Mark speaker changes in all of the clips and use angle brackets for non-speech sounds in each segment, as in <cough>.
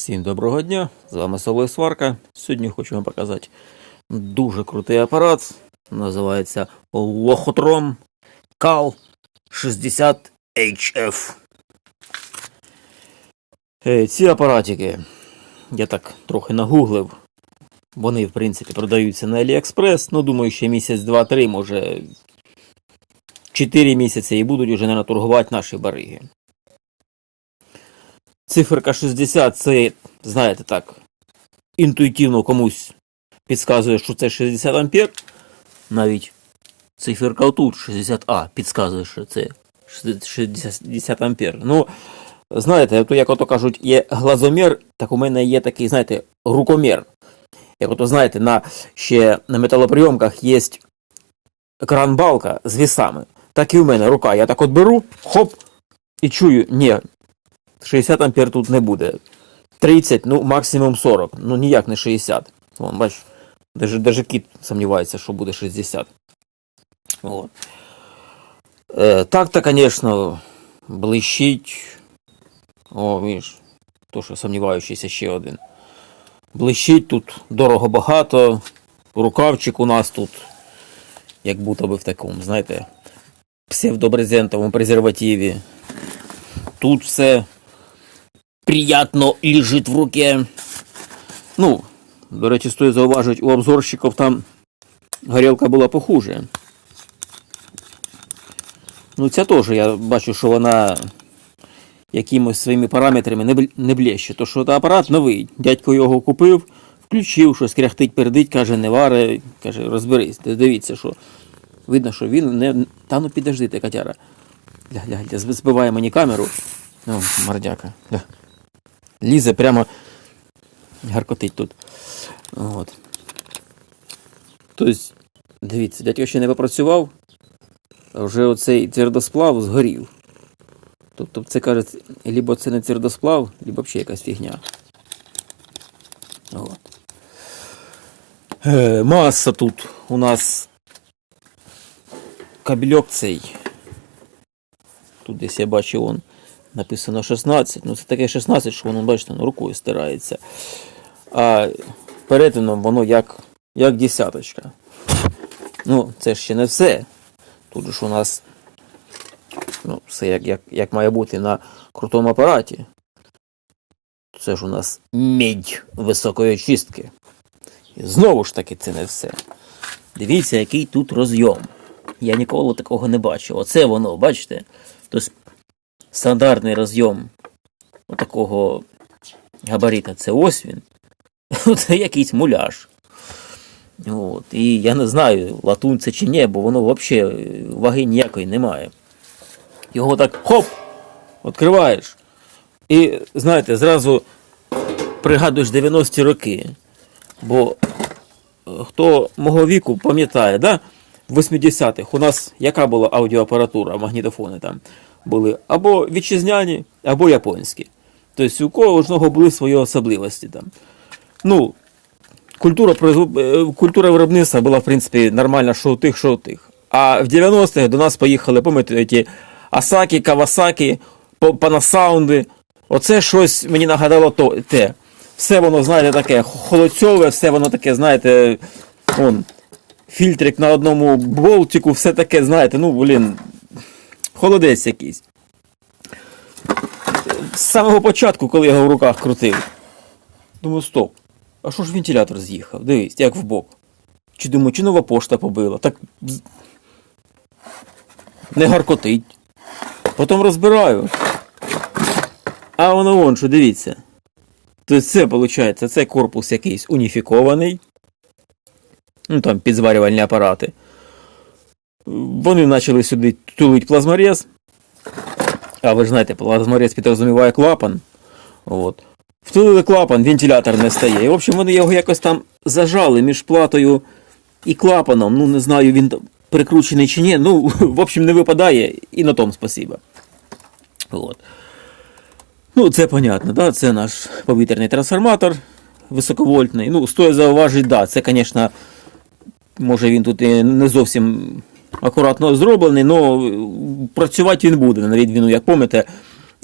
Speaker 1: Всім доброго дня! З вами Соло Сварка. Сьогодні хочу вам показати дуже крутий апарат. Називається Лохотрон Кал 60 HF. Е, Ці апаратики я так трохи нагуглив. Вони, в принципі, продаються на AliExpress. Ну, думаю, ще місяць, два-три, може 4 місяці і будуть уже не торгувати наші бариги. Циферка 60 це, знаєте так, інтуїтивно комусь підказує, що це 60 ампер. Навіть циферка отут 60А підказує, що це 60 ампер. Ну, знаєте, то як ото кажуть, є глазомір, так у мене є такий, знаєте, рукомір. Як ото знаєте, на ще на металоприйомках є кран-балка з вісами. Так і у мене рука. Я так от беру, хоп, і чую, ні, 60 ампер тут не буде. 30, ну максимум 40. Ну ніяк не 60. Вон, бач, даже кіт сумнівається, що буде 60. От. Е, так-то, звісно, блищить. О, видиш, то, що сумніваючийся ще один. Блищить тут дорого багато. Рукавчик у нас тут, як будто би в такому, знаєте, псевдобрезентовому презервативі. Тут все приятно лежить в руке. Ну, до речі, стоїть зауважити, у обзорщиків там горілка була похуже. Ну, ця теж, я бачу, що вона якимось своїми параметрами не, бл- То що це апарат новий. Дядько його купив, включив, щось кряхтить, пердить, каже, не варе, каже, розберись. Дивіться, що видно, що він не. Та ну підожди, ти, котяра. Гля, гля, гля, збиває мені камеру. Ну, мордяка. Гля. Лізе прямо гаркотить тут. От. Тобто, дивіться, дядько ще не попрацював, а вже оцей твердосплав згорів. Тобто це каже, либо це не твердосплав, либо взагалі якась фігня. От. Е, маса тут у нас кабельок цей. Тут десь я бачив он написано 16. Ну це таке 16, що воно, бачите, ну, рукою стирається. А перетином воно як, як десяточка. Ну, це ще не все. Тут ж у нас ну, все як, як, як має бути на крутому апараті. Це ж у нас медь високої очистки. І знову ж таки це не все. Дивіться, який тут розйом. Я ніколи такого не бачив. Оце воно, бачите? Тобто стандартний розйом отакого габарита це ось він. <laughs> Це якийсь муляж. От. І я не знаю, латунь це чи ні, бо воно взагалі ваги ніякої немає. Його так хоп! Відкриваєш. І, знаєте, зразу пригадуєш 90-ті роки. Бо е, хто мого віку пам'ятає, да? в 80-х у нас яка була аудіоапаратура, магнітофони там були або вітчизняні, або японські. Тобто у кожного були свої особливості там. Ну, культура, е, культура виробництва була, в принципі, нормальна, що у тих, що у тих. А в 90-х до нас поїхали, пам'ятаєте, Асакі, Кавасакі, Панасаунди. Оце щось мені нагадало то, те. Все воно, знаєте, таке холодцьове, все воно таке, знаєте, он, фільтрик на одному болтику, все таке, знаєте, ну, блін, холодець якийсь. З самого початку, коли я його в руках крутив, думаю, стоп. А що ж вентилятор з'їхав? Дивись, як в бок. Чи думаю, чи нова пошта побила? Так не гаркотить. Потім розбираю. А воно вон, що дивіться. Тобто це, виходить, це корпус якийсь уніфікований. Ну там підзварювальні апарати. Вони почали сюди тулити плазморез. А ви ж знаєте, плазморез підрозуміває клапан. От. Втулили клапан, вентилятор не стає. І, в общем, вони його якось там зажали між платою і клапаном. Ну, не знаю, він прикручений чи ні. Ну, <laughs> в общем, не випадає, і на тому спасибо. От. Ну, це понятно, да? це наш повітряний трансформатор високовольтний. Ну, стоїть зауважити, да, це, звісно, може він тут не зовсім акуратно зроблений, але працювати він буде, на відміну, як пам'ятаєте,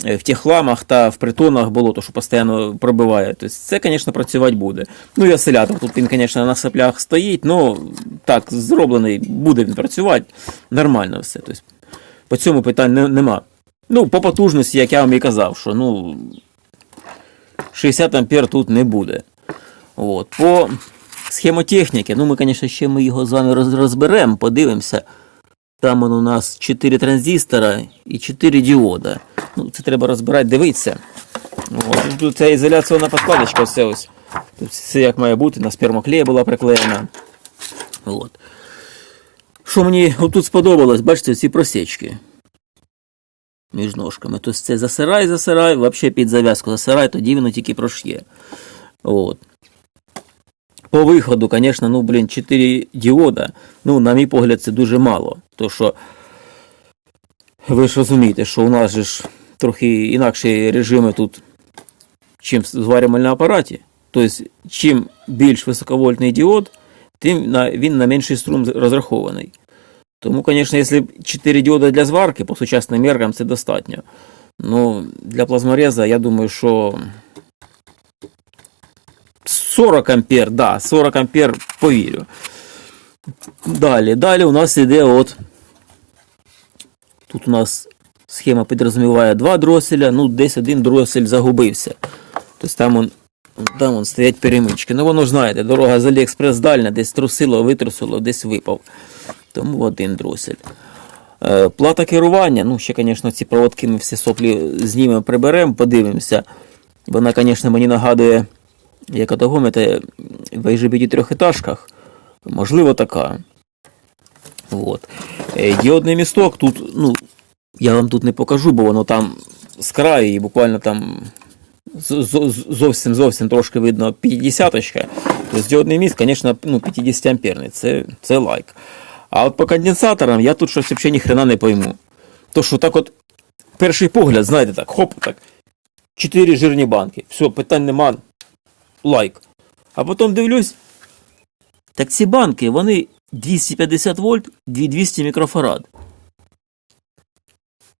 Speaker 1: е, в техламах та в притонах болото, що постійно пробиває. Тобто це, звісно, працювати буде. Ну і осцилятор. Тут він, звісно, на соплях стоїть, але так, зроблений, буде він працювати. Нормально все. Тобто, по цьому питань не, нема. Ну, по потужності, як я вам і казав, що ну, 60 ампер тут не буде. От. По схемотехніки, ну ми, звісно, ще ми його з вами розберемо, подивимося. Там он у нас 4 транзистора і 4 діода. Ну, це треба розбирати, дивитися. От. Тут- ця ізоляційна подкладочка, все ось. Тут все як має бути, на спермоклеї була приклеєна. От. Що мені тут сподобалось, бачите, ці просічки між ножками. Тобто це засирай, засирай, взагалі під зав'язку засирай, тоді воно тільки прошє. От. По виходу, звісно, ну, блін, 4 діода, ну, на мій погляд, це дуже мало. То що ви ж розумієте, що у нас же ж трохи інакші режими тут, чим в зварювальному апараті. Тобто, чим більш високовольтний діод, тим він на менший струм розрахований. Тому, звісно, якщо 4 діода для зварки по сучасним меркам це достатньо. Ну, для плазмореза, я думаю, що 40 ампер, да, 40 ампер повірю. Далі, далі у нас іде от. Тут у нас схема підрозуміває два дроселя, ну десь один дросель загубився. Тобто там он, там он стоять перемички. Ну воно ж знаєте, дорога з Аліекспрес дальня, десь трусило, витрусило, десь випав. Тому один дросель. Е, Плата керування, ну ще, звісно, ці проводки ми всі соплі знімемо, приберемо, подивимося. Вона, звісно, мені нагадує, як отогомити в IGBT трьохетажках. Можливо, така. От. Е, Діодний місток тут, ну, я вам тут не покажу, бо воно там з краю і буквально там зовсім зовсім трошки видно 50-очка. Тобто діодний міст, звісно, ну, 50 амперний, це, це лайк. А от по конденсаторам я тут щось взагалі ніхрена не пойму. То що так от, перший погляд, знаєте, так, хоп, так. Чотири жирні банки. Все, питань нема. Лайк. А потім дивлюсь. Так ці банки, вони 250 вольт, 200 мікрофарад.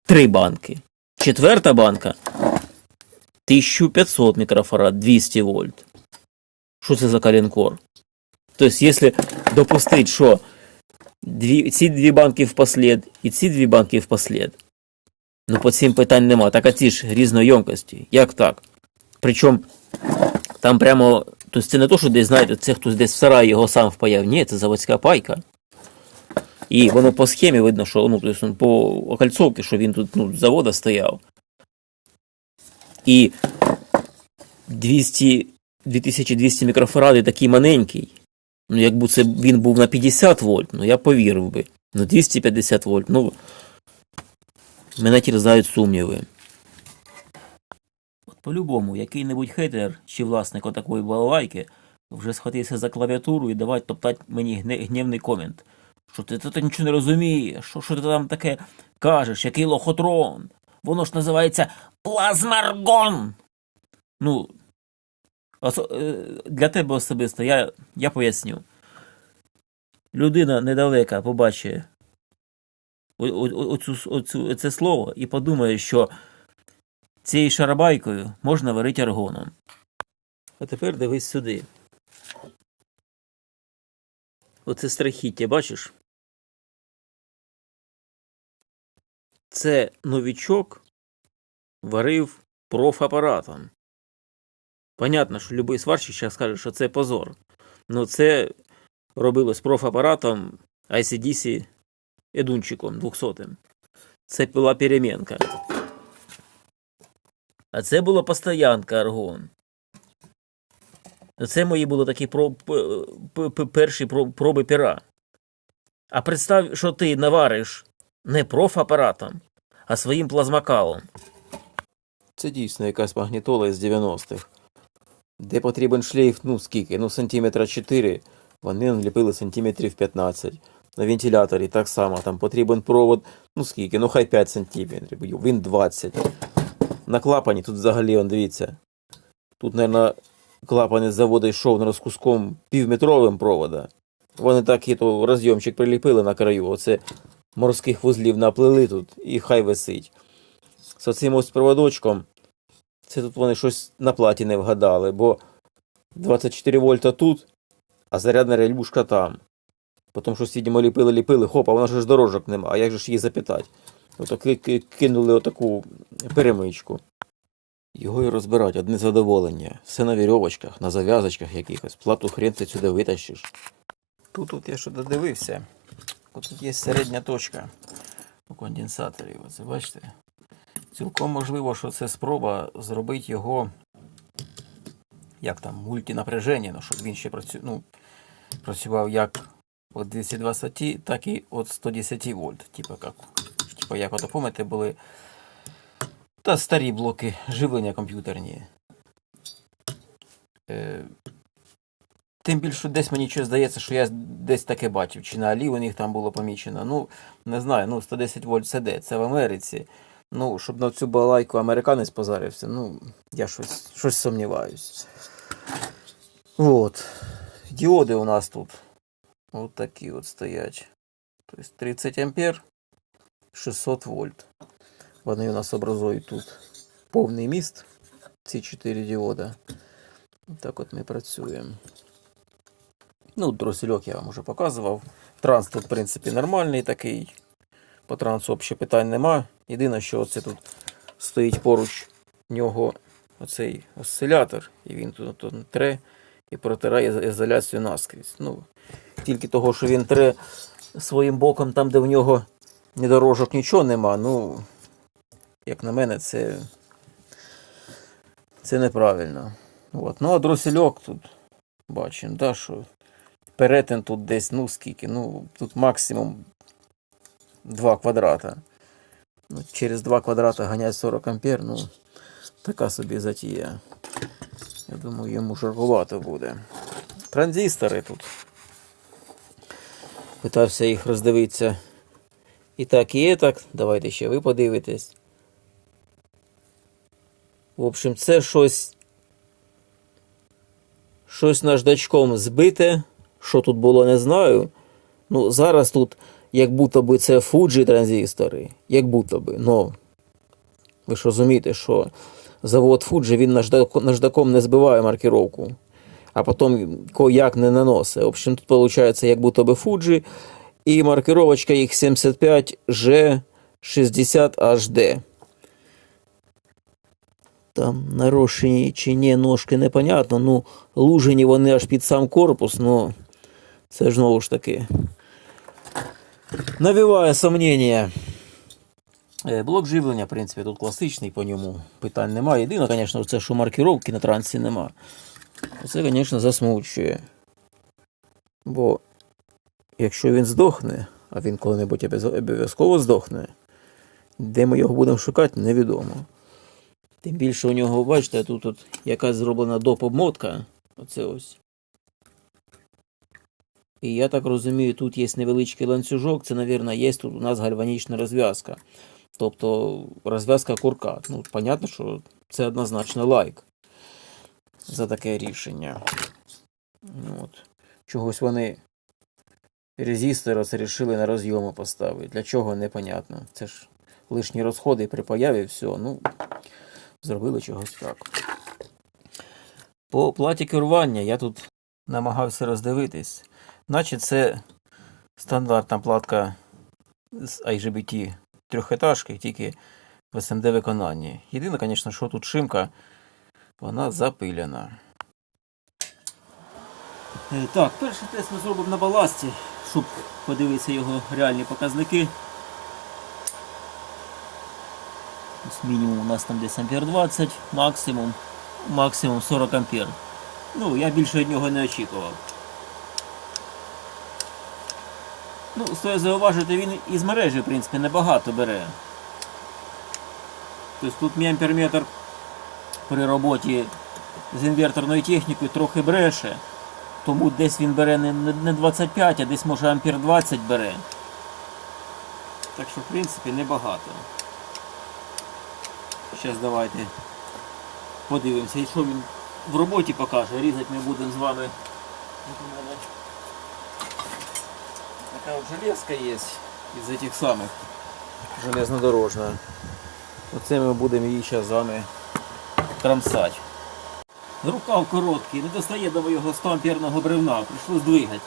Speaker 1: Три банки. Четверта банка 1500 мікрофарад, 200 вольт. Що це за калінкор? Тобто, якщо допустити, що дві, ці дві банки впослед і ці дві банки впослед, ну по цим питань нема. Так а ці ж різноємкості. Як так? Причому там прямо, тобто це не то, що десь, знаєте, це хтось десь в сараї його сам впаяв. Ні, це заводська пайка. І воно по схемі видно, що ну, тобто, по окольцовці, що він тут ну, завода стояв. І 200, 2200 мікрофаради такий маленький. Ну, якби це він був на 50 вольт, ну я повірив би. Ну 250 вольт, ну мене терзають сумніви. По-любому, який-небудь хейтер чи власник отакої балалайки вже схватився за клавіатуру і давай топтать мені гнівний комент. Що ти, ти нічого не розумієш, що, що ти там таке кажеш, який лохотрон? Воно ж називається плазмаргон. Ну, е, для тебе особисто я, я поясню. Людина недалека побачить оцю, оцю, це слово і подумає, що цією шарабайкою можна варити аргоном. А тепер дивись сюди. Оце страхіття, бачиш? Це новічок варив профапаратом. Понятно, що будь-який сварщик зараз скаже, що це позор. Ну це робилось профапаратом ICDC едунчиком 200 Це була перемінка. А це була постоянка аргон. Це мої були такі про, п- п- п- перші проби пера. А представ, що ти навариш не профапаратом, а своїм плазмакалом. Це дійсно якась магнітола з 90-х. Де потрібен шлейф, ну скільки? Ну, сантиметра 4, вони наліпили сантиметрів 15. На вентиляторі так само, там потрібен провод, ну скільки, ну хай 5 сантиметрів, він 20. На клапані тут взагалі, он, дивіться. Тут, мабуть, клапан із заводу йшов на з півметровим провода. Вони так і то розйомчик приліпили на краю. Оце морських вузлів наплели тут і хай висить. з цим ось проводочком. Це тут вони щось на платі не вгадали, бо 24 вольта тут, а зарядна рельбушка там. Потім щось, видимо, ліпили, ліпили, хоп, а вона ж дорожок нема, а як же ж її запитати? Ки- кинули отаку перемичку. Його і розбирать, одне задоволення. Все на вірьовочках, на зав'язочках якихось. Плату хрен ти сюди витащиш. Тут, тут я що додивився. От тут є середня точка у конденсаторі. Оце бачите? Цілком можливо, що це спроба зробити його як там, мультинапряження, ну, щоб він ще працю... ну, працював як від 220, так і від 110 вольт. Типа як, типа як ото пам'ятаєте, були та старі блоки живлення комп'ютерні. Е, тим більше десь мені щось здається, що я десь таке бачив, чи на Алі у них там було помічено. Ну, не знаю, ну 110 вольт це де? Це в Америці. Ну, щоб на цю балайку американець позарився, ну, я щось, щось сумніваюсь. От. Діоди у нас тут. От от стоять. Тобто 30 ампер, 600 вольт. Вони у нас образують тут повний міст. Ці 4 діода. Так от ми працюємо. Ну, дросельок я вам уже показував. Транс тут, в принципі, нормальний такий. По трансу взагалі питань нема. Єдине, що оце тут стоїть поруч нього оцей осцилятор, і він тут, тут тре і протирає ізоляцію наскрізь. Ну, тільки того, що він тре своїм боком, там, де в нього ні дорожок, нічого нема. Ну, як на мене, це, це неправильно. От. Ну, а дросельок тут бачимо, да, що перетин тут десь, ну скільки, ну, тут максимум 2 квадрата. Ну, через 2 квадрата ганять 40 ампер, ну, така собі затія. Я думаю, йому жаркувато буде. Транзистори тут. Питався їх роздивитися. І так, і так. Давайте ще ви подивитесь. В общем, це щось. Щось наждачком збите. Що тут було, не знаю. Ну, зараз тут, як будто би це Fuji транзистори. Як будто би. Ну, ви ж розумієте, що завод Fuji він наждаком не збиває маркировку, а потім як не наносить. В общем, тут виходить, як будто би Fuji, і маркировочка їх 75G60HD. Там нарощені чи ні ножки непонятно. Ну, лужені вони аж під сам корпус, ну це ж знову ж таки. Навіває сомнення. Е, Блок живлення, в принципі, тут класичний, по ньому питань немає. Єдине, звісно, це, що маркировки на трансі нема. Це, звісно, засмучує. Бо якщо він здохне, а він коли-небудь обов'язково здохне, де ми його будемо шукати, невідомо. Тим більше у нього, бачите, тут от якась зроблена доп. обмотка. Оце ось. І я так розумію, тут є невеличкий ланцюжок, це, мабуть, є тут у нас гальванічна розв'язка. Тобто розв'язка курка. Ну, понятно, що це однозначно лайк за таке рішення. Ну, От. Чогось вони резистор оце рішили на розйоми поставити. Для чого непонятно. Це ж лишні розходи при появі все. Ну, зробили чогось так. По платі керування я тут намагався роздивитись. Наче це стандартна платка з IGBT трьохетажки, тільки в SMD виконанні. Єдине, звісно, що тут шимка, вона запилена. Е, Так, перший тест ми зробимо на баласті, щоб подивитися його реальні показники. Ось Мінімум у нас там десь ампер 20, максимум, максимум 40 ампер. Ну, я більше від нього не очікував. Ну, стоїть зауважити, він із мережі, в принципі, небагато бере. Тобто тут мій амперметр при роботі з інверторною технікою трохи бреше. Тому десь він бере не, не не 25, а десь може ампер 20 бере. Так що, в принципі, небагато. Зараз давайте подивимося, і що він в роботі покаже. Різати ми будемо з вами. У мене Така от железка є із этих самих железнодорожна. Оце ми будемо її зараз з вами крамсати. Рукав короткий, не достає до моєго 100 амперного бревна, прийшлось двигати.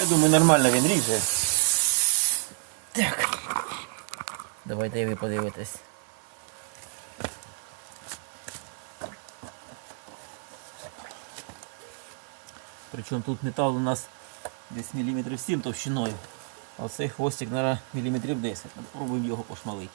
Speaker 1: Я думаю, нормально він ріже. Так. Давайте і ви подивитесь. Причому тут метал у нас десь міліметрів 7 товщиною. А цей хвостик, мабуть, міліметрів 10. Ну, Пробуємо його пошмалити.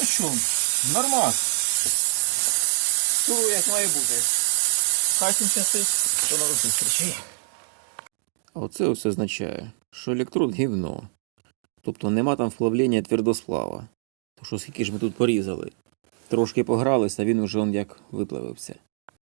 Speaker 1: Ну що, нормас. Все як має бути. Хай щастить, до нових зустрічей. А оце все означає, що електрод гівно. Тобто нема там вплавлення твердосплава. То що скільки ж ми тут порізали. Трошки погралися, а він уже он як виплавився.